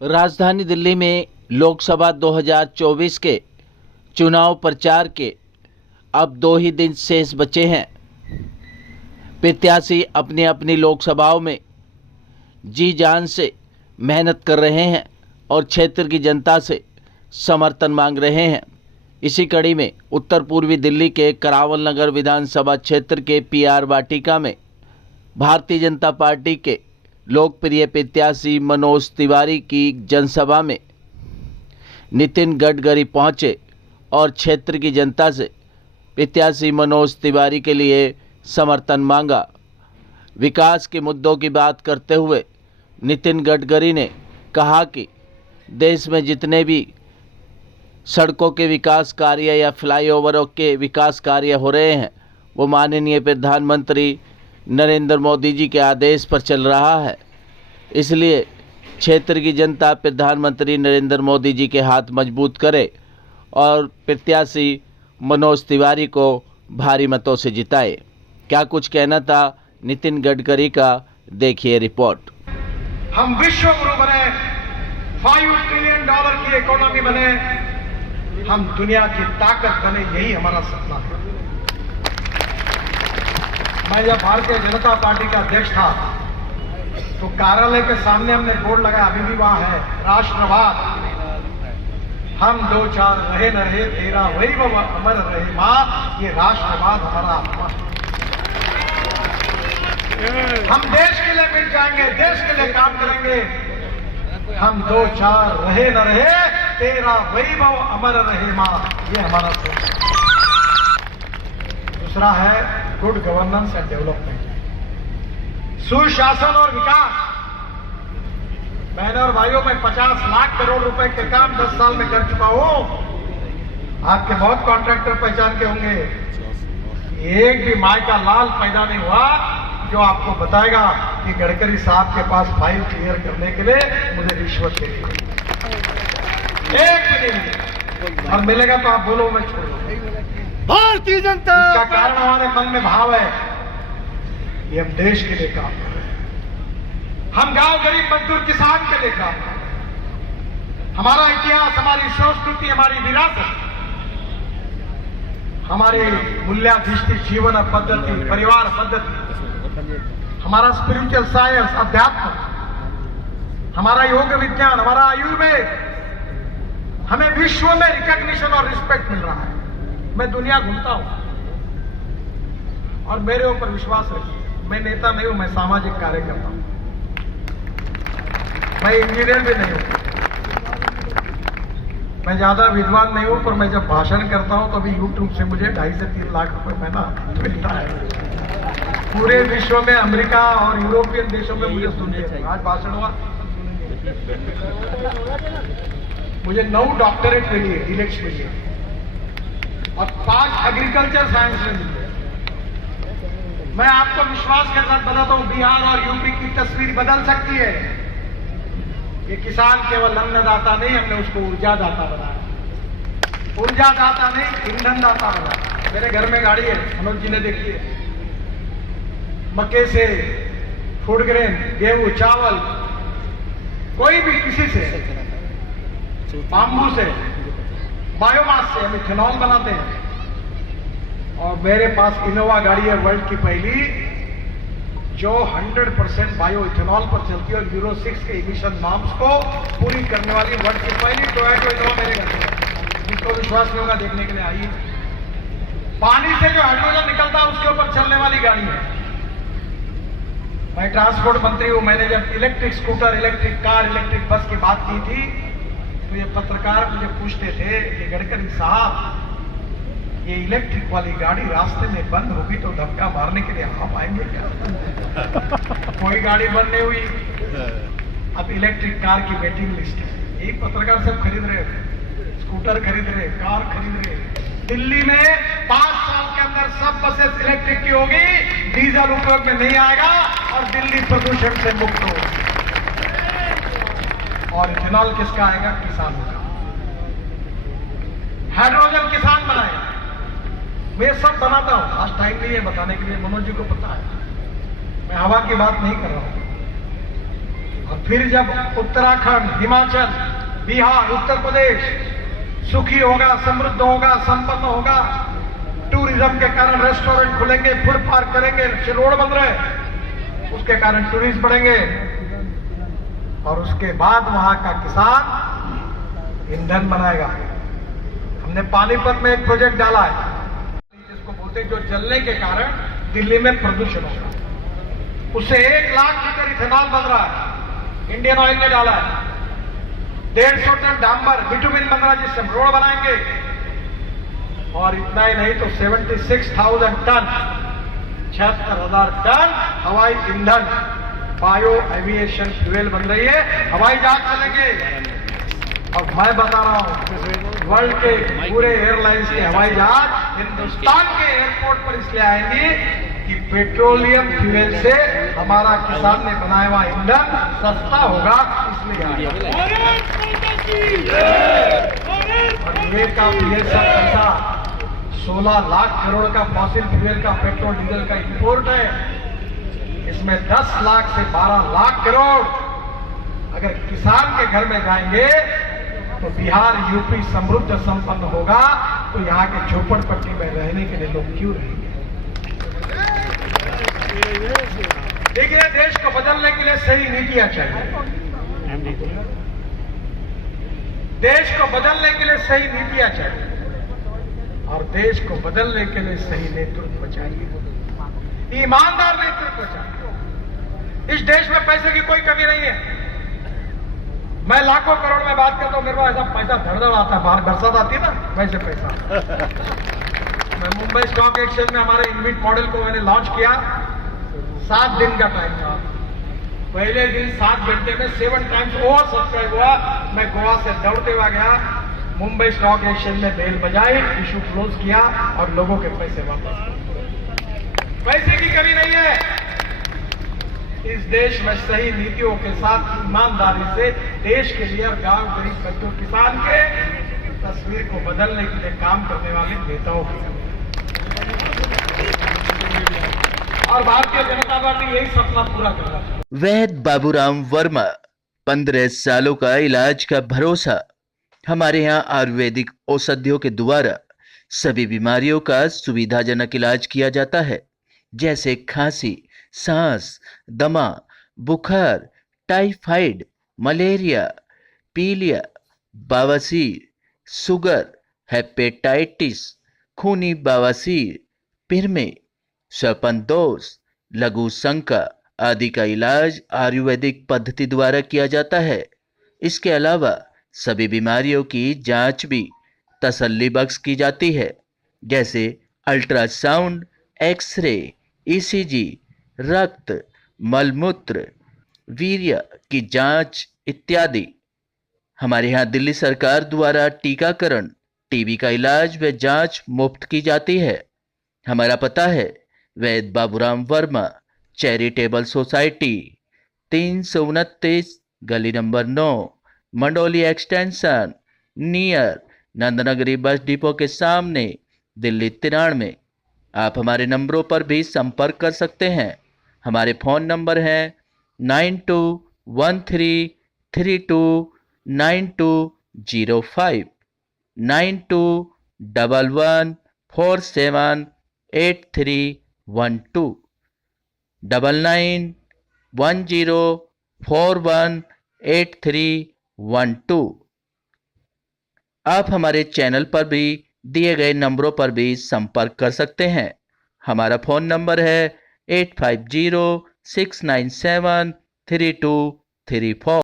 राजधानी दिल्ली में लोकसभा 2024 के चुनाव प्रचार के अब 2 ही दिन शेष बचे हैं। प्रत्याशी अपनी अपनी लोकसभाओं में जी जान से मेहनत कर रहे हैं और क्षेत्र की जनता से समर्थन मांग रहे हैं। इसी कड़ी में उत्तर पूर्वी दिल्ली के करावल नगर विधानसभा क्षेत्र के PR वाटिका में भारतीय जनता पार्टी के लोकप्रिय प्रत्याशी मनोज तिवारी की जनसभा में नितिन गडकरी पहुंचे और क्षेत्र की जनता से प्रत्याशी मनोज तिवारी के लिए समर्थन मांगा। विकास के मुद्दों की बात करते हुए नितिन गडकरी ने कहा कि देश में जितने भी सड़कों के विकास कार्य या फ्लाईओवरों के विकास कार्य हो रहे हैं वो माननीय प्रधानमंत्री नरेंद्र मोदी जी के आदेश पर चल रहा है। इसलिए क्षेत्र की जनता प्रधानमंत्री नरेंद्र मोदी जी के हाथ मजबूत करे और प्रत्याशी मनोज तिवारी को भारी मतों से जिताए। क्या कुछ कहना था नितिन गडकरी का, देखिए रिपोर्ट। हम विश्व गुरु बने, $5 ट्रिलियन की इकोनॉमी बने, हम दुनिया की ताकत बने, यही हमारा सपना है। मैं जब भारतीय जनता पार्टी का अध्यक्ष था तो कार्यालय के सामने हमने बोर्ड लगाया, अभी भी वहां है, राष्ट्रवाद। हम 2-4 रहे न रहे, तेरा वही वो अमर रहे मां, ये राष्ट्रवाद हमारा आत्मा है। हम देश के लिए मिल जाएंगे, देश के लिए काम करेंगे। हम 2-4 रहे न रहे, तेरा वैभव अमर रहे मां, ये हमारा सोच। दूसरा है गुड गवर्नेंस एंड डेवलपमेंट, सुशासन और विकास। बहनों और भाइयों, मैं 50 लाख करोड़ रुपए के काम 10 साल में कर चुका हूं। आपके बहुत कॉन्ट्रैक्टर पहचान के होंगे। एक भी माय का लाल पैदा नहीं हुआ जो आपको बताएगा कि गडकरी साहब के पास फाइल क्लियर करने के लिए मुझे रिश्वत देनी पड़ी। एक भी नहीं, और मिलेगा तो आप बोलो मैं छोड़ दूंगा। भारतीय जनता का कारण हमारे मन में भाव है, ये हम देश के लिए काम कर रहे हैं। हम गांव गरीब मजदूर किसान के लिए काम कर रहे हैं। हमारा इतिहास, हमारी संस्कृति, हमारी विरासत, हमारी मूल्याधिष्ठित जीवन पद्धति, परिवार पद्धति, हमारा स्पिरिचुअल साइंस, अध्यात्म, हमारा योग विज्ञान, हमारा आयुर्वेद, हमें विश्व में रिकॉग्निशन और रिस्पेक्ट मिल रहा है। मैं दुनिया घूमता हूं और मेरे ऊपर विश्वास रखिए, मैं नेता नहीं हूं, मैं सामाजिक कार्य करता हूं। मैं इंजीनियर भी नहीं हूं, मैं ज्यादा विद्वान नहीं हूं, पर मैं जब भाषण करता हूं तो अभी YouTube से मुझे 2.5 से 3 लाख रुपए महीना मिलता है। पूरे विश्व में, अमेरिका और यूरोपियन देशों में मुझे सुनिए। आज भाषण हुआ, मुझे 9 डॉक्टरेट मिली है, डिलेक्ट मिली है, और 5 एग्रीकल्चर साइंस में मिली है। मैं आपको विश्वास के साथ बताता हूं, बिहार और यूपी की तस्वीर बदल सकती है। ये किसान केवल अन्नदाता नहीं, हमने उसको ऊर्जा दाता बनाया। ऊर्जा दाता नहीं, ईंधन दाता बनाया। मेरे घर में गाड़ी है, मनोज जी ने देखी है। मक्के से, फूड ग्रेन, गेहूं, चावल, कोई भी किसी से, बाम्बू से, बायोमास से हम इथेनॉल बनाते हैं। और मेरे पास इनोवा गाड़ी है, वर्ल्ड की पहली, जो 100% बायो इथेनॉल पर चलती है और यूरो 6 के इमिशन नॉर्म्स को पूरी करने वाली वर्ल्ड की पहली टोयोटा इनोवा मेरे घर में। जिसको विश्वास नहीं होगा देखने के लिए आइए। पानी से जो हाइड्रोजन निकलता है उसके ऊपर चलने वाली गाड़ी है। मैं ट्रांसपोर्ट मंत्री हूं। मैंने जब electric scooter, electric car, electric bus की बात की थी तो ये पत्रकार मुझे पूछते थे कि गडकरी साहब, ये इलेक्ट्रिक वाली गाड़ी रास्ते में बंद होगी तो धक्का मारने के लिए आप आएंगे क्या? कोई गाड़ी बंद नहीं हुई। अब इलेक्ट्रिक कार की वेटिंग लिस्ट है। एक पत्रकार सब खरीद रहे, स्कूटर खरीद रहे, कार खरीद रहे। दिल्ली में 5 साल के अंदर सब बसेस इलेक्ट्रिक की होगी, डीजल उपयोग में नहीं आएगा और दिल्ली प्रदूषण से मुक्त होगी। और इथेनॉल किसका आएगा? किसानों का। हाइड्रोजन किसान बनाएगा। मैं सब बनाता हूं, आज टाइम नहीं है बताने के लिए, मनोज जी को पता है। मैं हवा की बात नहीं कर रहा हूं। और फिर जब उत्तराखंड, हिमाचल, बिहार, उत्तर प्रदेश सुखी होगा, समृद्ध होगा, संपन्न होगा, टूरिज्म के कारण रेस्टोरेंट खुलेंगे, फूड पार्क करेंगे, रोड बन रहे, उसके कारण टूरिस्ट बढ़ेंगे, और उसके बाद वहां का किसान ईंधन बनाएगा। हमने पानीपत में एक प्रोजेक्ट डाला है, जिसको बोलते हैं, जो जलने के कारण दिल्ली में प्रदूषण होगा, उससे 1 लाख लीटर इथेनॉल बन रहा है, इंडियन ऑयल ने डाला है। 150 टन डांबर, बिटुमिन बन रहा है, जिससे हम रोड बनाएंगे। और इतना ही नहीं तो 76,000 टन, 76,000 टन हवाई ईंधन, बायो एविएशन फ्यूल बन रही है, हवाई जहाज चलेंगे। और मैं बता रहा हूं, वर्ल्ड के पूरे एयरलाइंस के हवाई जहाज हिंदुस्तान के एयरपोर्ट पर इसलिए आएंगे कि पेट्रोलियम फ्यूल से हमारा किसान ने बनाया हुआ ईंधन सस्ता होगा, इसलिए ये सब पैसा 16 लाख करोड़ का फॉसिल फ्यूल का, पेट्रोल डीजल का इंपोर्ट है। इसमें 10 लाख से 12 लाख करोड़ अगर किसान के घर में जाएंगे तो बिहार, यूपी समृद्ध संपन्न होगा, तो यहाँ के झोपड़पट्टी में रहने के लिए लोग क्यों रहेंगे? देखिए, देश को बदलने के लिए सही नीतियां चाहिए, देश को बदलने के लिए सही नीतियां चाहिए, और देश को बदलने के लिए सही नेतृत्व चाहिए, ईमानदार नेतृत्व चाहिए। इस देश में पैसे की कोई कमी नहीं है। मैं लाखों करोड़ में बात करता हूं, मेरे को ऐसा पैसा धड़धड़ आता है, बाहर बरसात आती है ना, वैसे पैसा। मैं मुंबई स्टॉक एक्सचेंज में हमारे इनविट मॉडल को मैंने लॉन्च किया, 7 दिन का टाइम था। पहले दिन 7 घंटे में 7 टाइम्स ओवर सब्सक्राइब हुआ। मैं गोवा से दौड़ते हुआ गया, मुंबई स्टॉक एक्सचेंज में बेल बजाई, इशू क्लोज किया और लोगों के पैसे वापस किए। पैसे की कमी नहीं है। इस देश में सही नीतियों के साथ ईमानदारी से देश के लिए और गांव, गरीब बच्चों, किसान के तस्वीर को बदलने के लिए काम करने वाले नेताओं की, और भारतीय जनता पार्टी यही सपना पूरा कर रहा है। वैद्य बाबूराम वर्मा, 15 सालों का इलाज का भरोसा। हमारे यहाँ आयुर्वेदिक औषधियों के द्वारा सभी बीमारियों का सुविधाजनक इलाज किया जाता है, जैसे खांसी, सांस, दमा, बुखार, टाइफाइड, मलेरिया, पीलिया, बवासीर, शुगर, हेपेटाइटिस, खूनी बवासीर, पिरमे, श्वपनदोष, लघु शंका आदि का इलाज आयुर्वेदिक पद्धति द्वारा किया जाता है। इसके अलावा सभी बीमारियों की जांच भी तसल्ली बख्श की जाती है, जैसे अल्ट्रासाउंड, एक्सरे, ईसीजी, रक्त, मलमूत्र, वीर्य की जांच इत्यादि। हमारे यहाँ दिल्ली सरकार द्वारा टीकाकरण, टीबी का इलाज व जांच मुफ्त की जाती है। हमारा पता है वैद्य बाबूराम वर्मा, चैरिटेबल सोसाइटी, 329 गली number 9, Mandoli extension, near Nand Nagri bus depot के सामने, दिल्ली 93। आप हमारे नंबरों पर भी संपर्क कर सकते हैं। हमारे फ़ोन नंबर हैं 9213329205, 9211478312, 9910418312। आप हमारे चैनल पर भी दिए गए नंबरों पर भी संपर्क कर सकते हैं। हमारा फ़ोन नंबर है 8506973234।